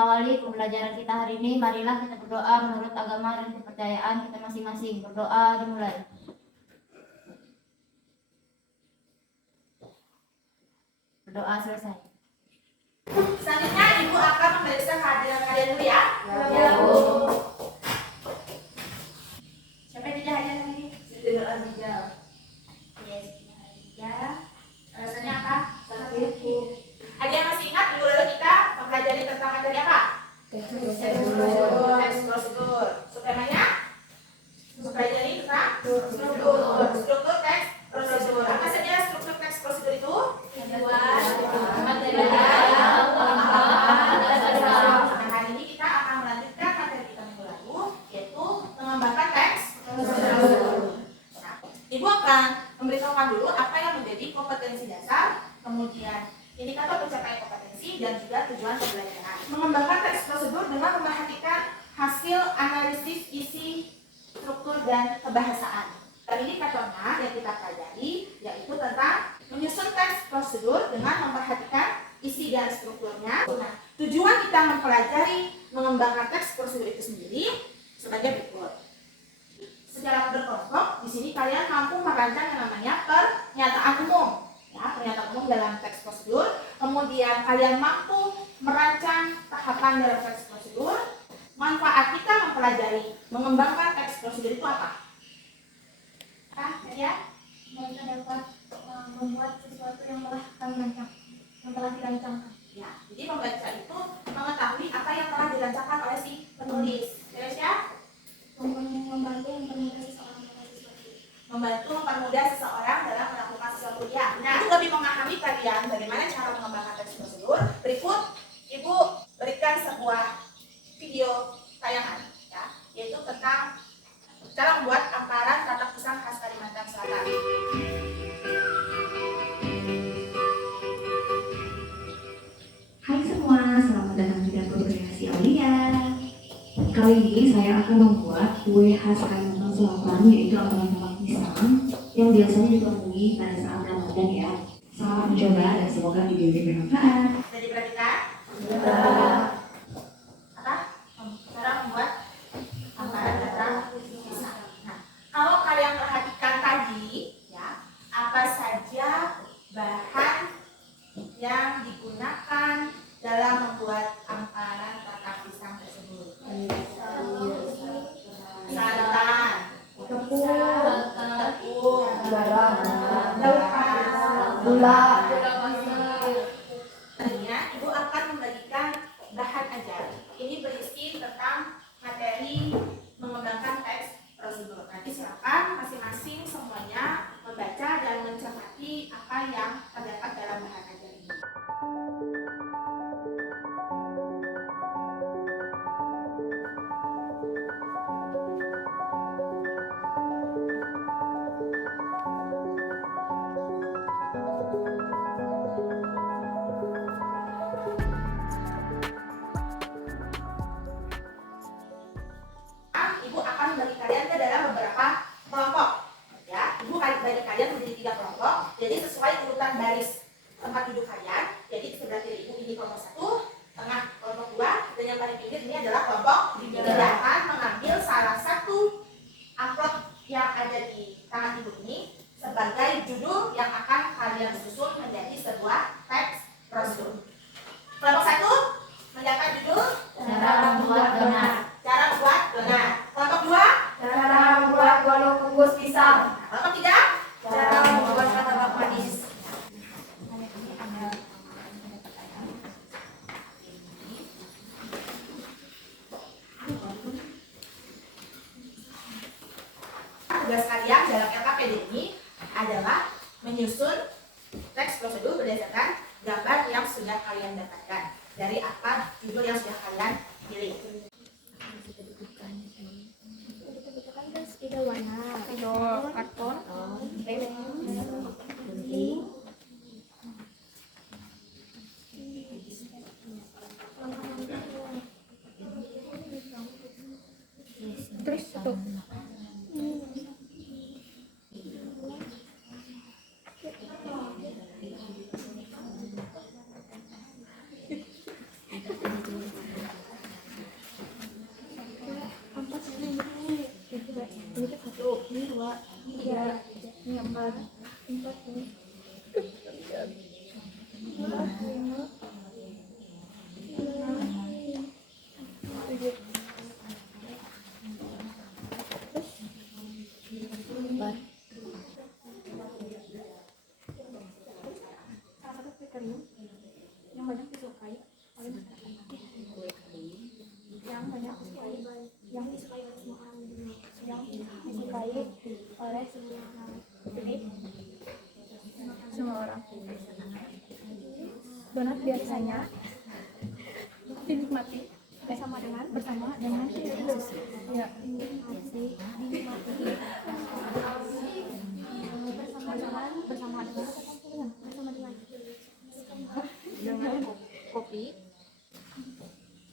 mengawali pembelajaran kita hari ini, marilah kita berdoa menurut agama dan kepercayaan kita masing-masing. Berdoa dimulai. Berdoa selesai. Selanjutnya Ibu akan memeriksa kehadiran kalian dulu ya. Ya, Bu. Siapa yang tidak hadir hari ini? Tidak ada. Yes, tidak. Alasannya apa? Sakit. Ada yang masih ingat minggu lalu kita mempelajari tentang materi apa? Teks prosedur. Subtemanya? Mempelajari tentang struktur teks prosedur. Apa saja struktur teks prosedur itu? Hari ini kita akan melanjutkan materi kita minggu lalu, yaitu mengembangkan teks prosedur. Nah, Ibu akan memberitahukan dulu apa yang menjadi kompetensi dasar, kemudian indikator pencapaian kompetensi, dan juga tujuan pembelajaran. Mengembangkan teks prosedur dengan memperhatikan hasil analisis isi, struktur, dan kebahasaan. Indikatornya yang kita pelajari yaitu tentang menyusun teks prosedur dengan memperhatikan isi dan strukturnya. Nah, tujuan kita mempelajari mengembangkan teks prosedur itu sendiri sebagai berikut. Secara berkelompok, di sini kalian mampu merancang yang namanya pernyataan umum. Ya, pernyataan umum dalam teks prosedur. Kemudian kalian mampu merancang tahapan dalam teks prosedur. Manfaat kita mempelajari mengembangkan teks prosedur itu apa? Ya? Mereka dapat membuat sesuatu yang telah kami rancang, yang telah dirancangkan. Ya, jadi membaca itu mengetahui apa yang telah dirancangkan oleh si penulis. Terus ya? Membantu mempermudah seseorang melakukan sesuatu. Membantu mempermudah seseorang dalam melakukan sesuatu. Ya, nah, untuk lebih memahami kalian bagaimana cara mengembangkan teks prosedur, berikut Ibu berikan sebuah video tayangan, ya, yaitu tentang cara membuat amparan tapak pisang khas Kalimantan Selatan. Hai semua, selamat datang di dapur kreasi Aulia. Kali ini saya akan membuat kue khas Kalimantan Selatan, yaitu amparan tapak pisang yang biasanya ditemui pada saat Ramadan ya. Selamat mencoba dan semoga video ini bermanfaat. Sudah diperhatikan? Apa? Cara membuat amparan tapak pisang. Nah, kalau kalian perhatikan tadi, ya, apa saja bahan yang digunakan dalam membuat amparan tapak pisang tersebut? Santan, tepung, garam, gula. Selanjutnya, Ibu akan membagikan bahan ajar. Ini berisi tentang materi mengembangkan teks prosedur. Nanti silakan masing-masing semuanya membaca dan mencermati apa yang terdapat dalam bahan ajar ini. Ibu akan membagi kalian ke dalam beberapa kelompok. Ya, Ibu bagi kalian menjadi 3 kelompok. Jadi sesuai urutan baris tempat duduk kalian. Jadi sebelah kiri Ibu ini kelompok 1, tengah kelompok 2, dan yang paling pinggir ini adalah kelompok 3. Akan mengambil salah satu amplop yang ada di tangan Ibu ini sebagai judul yang akan kalian susun menjadi sebuah teks prosedur. Kelompok 1 mendapat judul Cara membuat donat. Cara membuat donat. Kelompok 2 Cara membuat bolu kukus pisang. kelompok 3 Cara membuat martabak manis. Tugas kalian dalam LKPD ini adalah menyusun teks prosedur berdasarkan gambar yang sudah kalian dapatkan dari apa judul yang sudah kalian pilih. Karton. Terus satu. yang banyak disukai oleh masyarakat, yang banyak disukai yang disukai oleh semua orang di dunia, yang disukai oleh semua orang, semua orang. Donat biasanya dinikmati bersama dengan ya dinikmati bersama dengan kopi.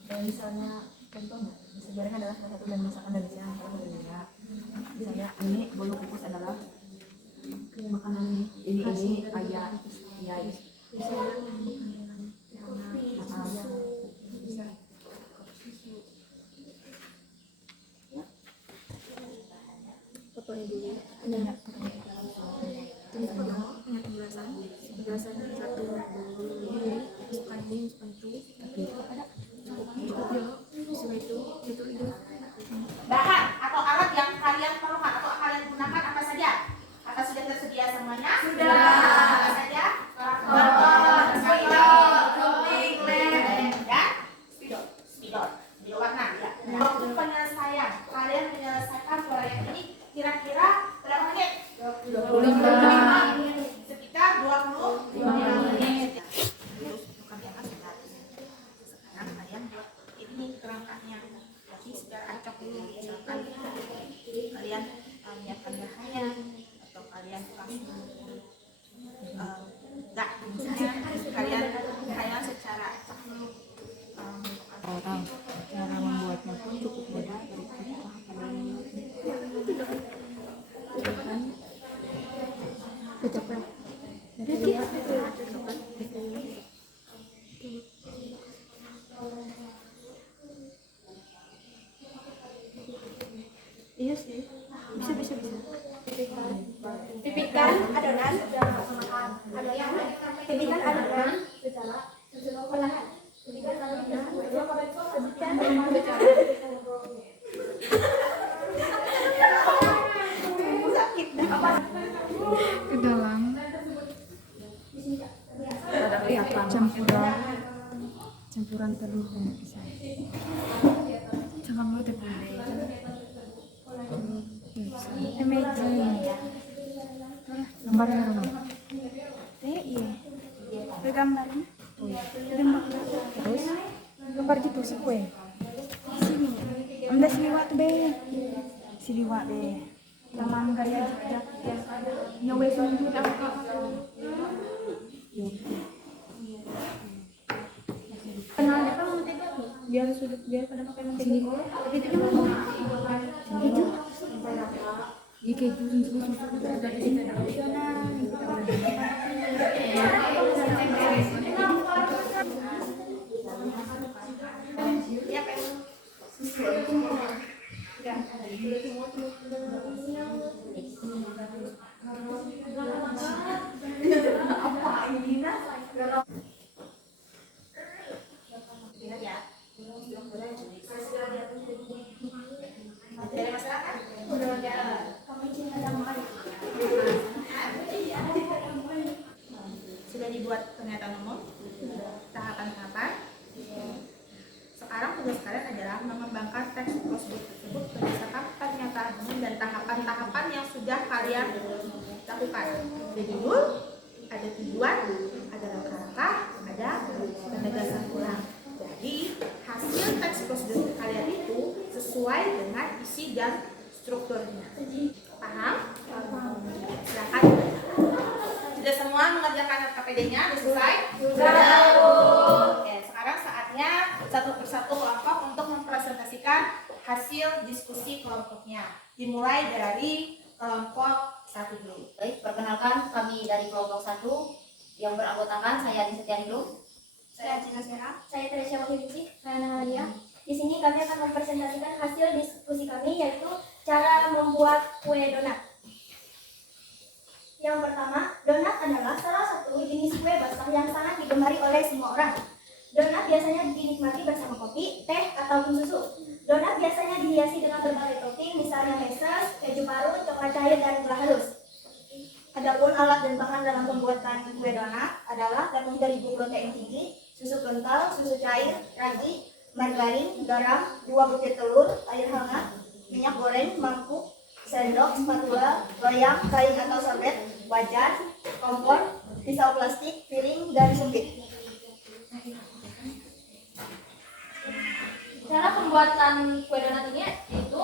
Dan misalnya contoh nasi goreng adalah salah satu dan masakan Indonesia yang paling berbeda. Misalnya ini bolu kukus adalah makanan ini kayak ya fotonya dulu ada tulis foto ingat penjelasan satu ini bukan ini bukan itu ada cukup ya sesuai itu Bahan atau alat yang kalian perlukan atau kalian gunakan apa saja? Apa sudah tersedia semuanya? Sudah. Apa saja? Botol, keping, lem, dan spidol warna ya. Waktu penyelesaian kalian menyelesaikan proyek ini kira-kira berapa menit? 25 menit. Sekitar 25 menit. Terus bukan yang sudah. Sekarang kalian buat ini kerangkanya. Jadi secara acak dulu misalkan kalian menyiapkan bahannya atau kalian langsung enggak misalnya kalian secara acak dulu orang cara membuatnya pun cukup mudah dari iya sih bisa pipihkan adonan secara perlahan pipihkan adonan secara perlahan pipihkan adonan ke dalam campuran telur dan pisang. Jangan lupa dipilih. Amazing. Gambarnya dong. iya gambarin terus gambar gitu sih kue sini ambil siliwak tuh be zaman gaya jejak nyawe sundut kenal apa biar sudut biar pada pakai sini itu itu iya kayak susu dari sini dari masyarakat. Sudah dibuat pernyataan umum, tahapan-tahapan. Sekarang tugas kalian adalah mengembangkan teks prosedur tersebut berdasarkan pernyataan umum dan tahapan-tahapan yang sudah kalian lakukan. Ada judul, ada tujuan, ada langkah-langkah, ada penegasan ulang. Jadi hasil teks prosedur kalian itu sesuai dengan isi dan strukturnya. Paham? Silakan. Sudah semua mengerjakan KPD-nya? Sudah selesai? Sudah. Oke, sekarang saatnya satu persatu kelompok untuk mempresentasikan hasil diskusi kelompoknya. Dimulai dari kelompok 1 dulu. Baik, perkenalkan kami dari kelompok 1 yang beranggotakan saya Adi Setianidung, saya Cina Sera, saya Teresia Wahyuningsih, saya Nahalia. Di sini kami akan mempresentasikan hasil diskusi kami yaitu cara membuat kue donat. Yang pertama, donat adalah salah satu jenis kue basah yang sangat digemari oleh semua orang. Donat biasanya dinikmati bersama kopi, teh, ataupun susu. Donat biasanya dihiasi dengan berbagai topping, misalnya meses, keju parut, coklat cair, dan gula halus. Adapun alat dan bahan dalam pembuatan kue donat adalah terdiri dari protein tinggi, susu kental, susu cair, ragi, margarin, garam, 2 butir telur, air hangat, minyak goreng, mangkuk, sendok, spatula, loyang, kain atau sorbet, wajan, kompor, pisau plastik, piring, dan sumpit. Cara pembuatan kue donat ini yaitu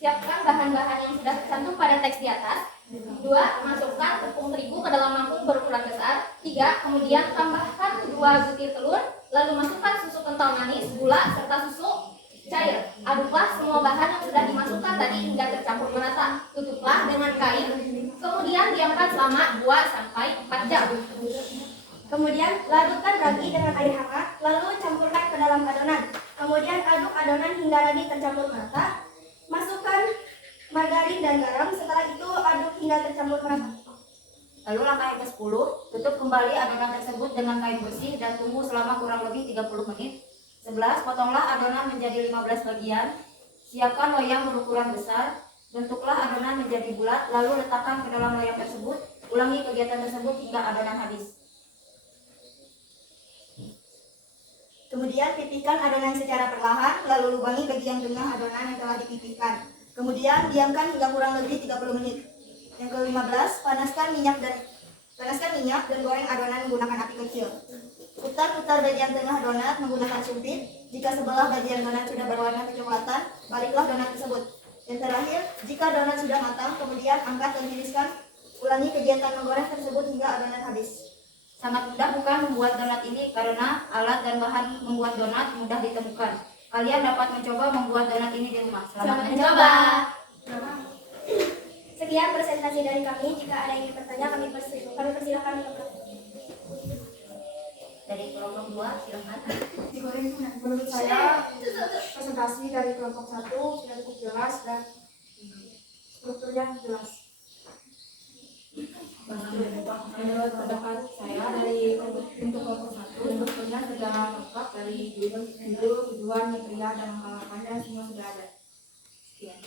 siapkan bahan-bahan yang sudah tercantum pada teks di atas. 2. Masukkan tepung terigu ke dalam mangkuk berukuran besar. 3. Kemudian tambahkan 2 butir telur, lalu masukkan susu kental manis, gula, serta susu cair. Aduklah semua bahan yang sudah dimasukkan tadi hingga tercampur merata. Tutuplah dengan kain, kemudian diamkan selama 2-4 jam. Kemudian larutkan ragi dengan air hangat, lalu campurkan ke dalam adonan. Kemudian aduk adonan hingga ragi tercampur merata. Masukkan margarin dan garam, setelah itu aduk hingga tercampur merata. Lalu langkah yang ke-10, tutup kembali adonan tersebut dengan kain bersih dan tunggu selama kurang lebih 30 menit. 11. Potonglah adonan menjadi 15 bagian. Siapkan loyang berukuran besar. Bentuklah adonan menjadi bulat, lalu letakkan ke dalam loyang tersebut. Ulangi kegiatan tersebut hingga adonan habis. Kemudian pipihkan adonan secara perlahan, lalu lubangi bagian tengah adonan yang telah dipipihkan. Kemudian diamkan hingga kurang lebih 30 menit. Yang ke-15, panaskan minyak dan goreng adonan menggunakan api kecil. Putar-putar bagian tengah donat menggunakan sumpit. Jika sebelah bagian donat sudah berwarna kecoklatan, baliklah donat tersebut. Dan terakhir, jika donat sudah matang, kemudian angkat dan tiriskan. Ulangi kegiatan menggoreng tersebut hingga adonan habis. Sangat mudah bukan membuat donat ini karena alat dan bahan membuat donat mudah ditemukan. Kalian dapat mencoba membuat donat ini di rumah. Selamat mencoba. Sekian presentasi dari kami. Jika ada yang ingin bertanya, kami persilakan untuk Dari kelompok 2, silakan. Menurut saya presentasi dari kelompok 1 sudah cukup jelas dan strukturnya jelas. Menurut pendapat saya dari untuk kelompok 1 strukturnya sudah lengkap dari judul, tujuan, kriteria, dan langkah-langkahnya semua sudah ada. Sekian.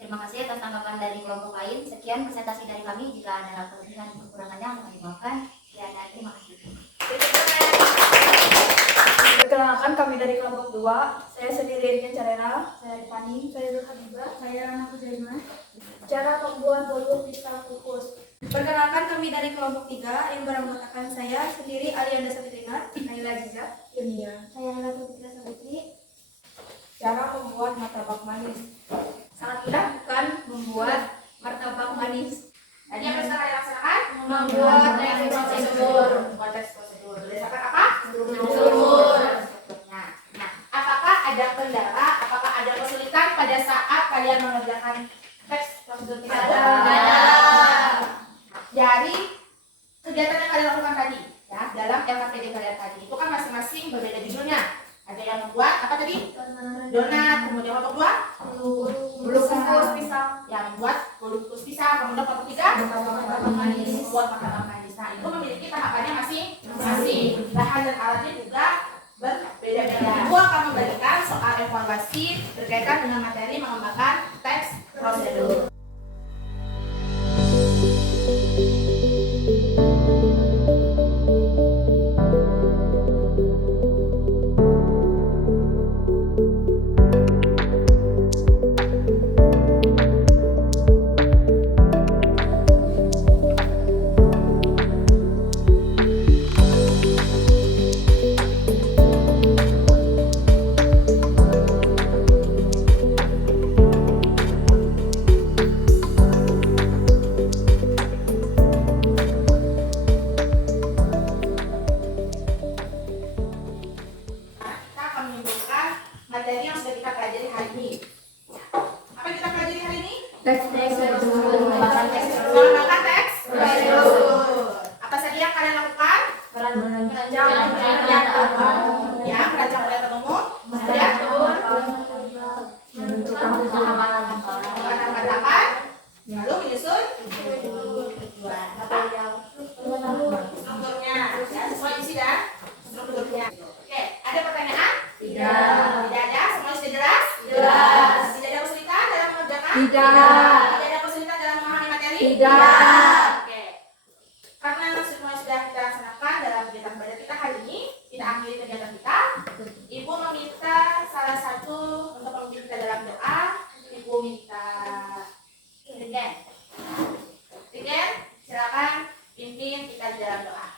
Terima kasih atas tanggapan dari kelompok lain. Sekian presentasi dari kami. Jika ada kelebihan dan kekurangannya mohon dimaafkan. Dan terima kasih. Perkenalkan kami dari kelompok 2. Saya sendiri Irjen Carena, saya Fani, saya Nur Habibah, saya Rana Kuzaimah. cara membuat bolu pisang kukus. Perkenalkan kami dari kelompok 3 yang beranggotakan saya sendiri Alianda Safitrina, Naila Jiza, Ilmiah. saya Ratu Fitri Sabitri. Cara membuat martabak manis. Sangat mudah bukan membuat martabak manis. Tadi apa yang kalian laksanakan? Membuat tes prosedur. Membuat tes prosedur. Berdasarkan apa? Struktur. Nah, apakah ada kendala? Apakah ada kesulitan pada saat kalian mengerjakan tes prosedur kita? Ada. Dari kegiatan yang kalian lakukan tadi, ya, dalam LKPD kalian tadi, itu kan masing-masing berbeda judulnya. Ada yang membuat apa tadi? Donat. Kemudian kelompok 2 bolu kukus pisang. Yang membuat bolu kukus pisang. Kemudian kelompok 3 Martabak manis. membuat martabak manis. Nah, itu memiliki tahapannya masing-masing. Bahan dan alatnya juga berbeda-beda. Ibu akan memberikan soal evaluasi berkaitan dengan materi mengembangkan teks prosedur. Oke. Karena semua sudah kita laksanakan dalam kegiatan belajar kita hari ini, kita akhiri kegiatan kita. Ibu meminta salah satu untuk memimpin kita dalam doa. Ibu minta Rigen. Rigen, silakan pimpin kita di dalam doa.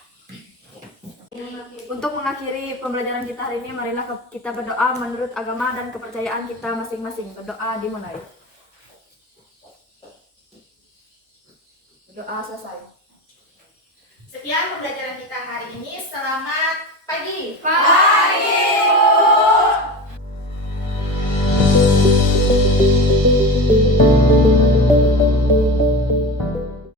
Untuk mengakhiri pembelajaran kita hari ini, marilah kita berdoa menurut agama dan kepercayaan kita masing-masing. Berdoa dimulai. Berdoa selesai. Sekian pembelajaran kita hari ini. Selamat pagi. Pagi, Bu.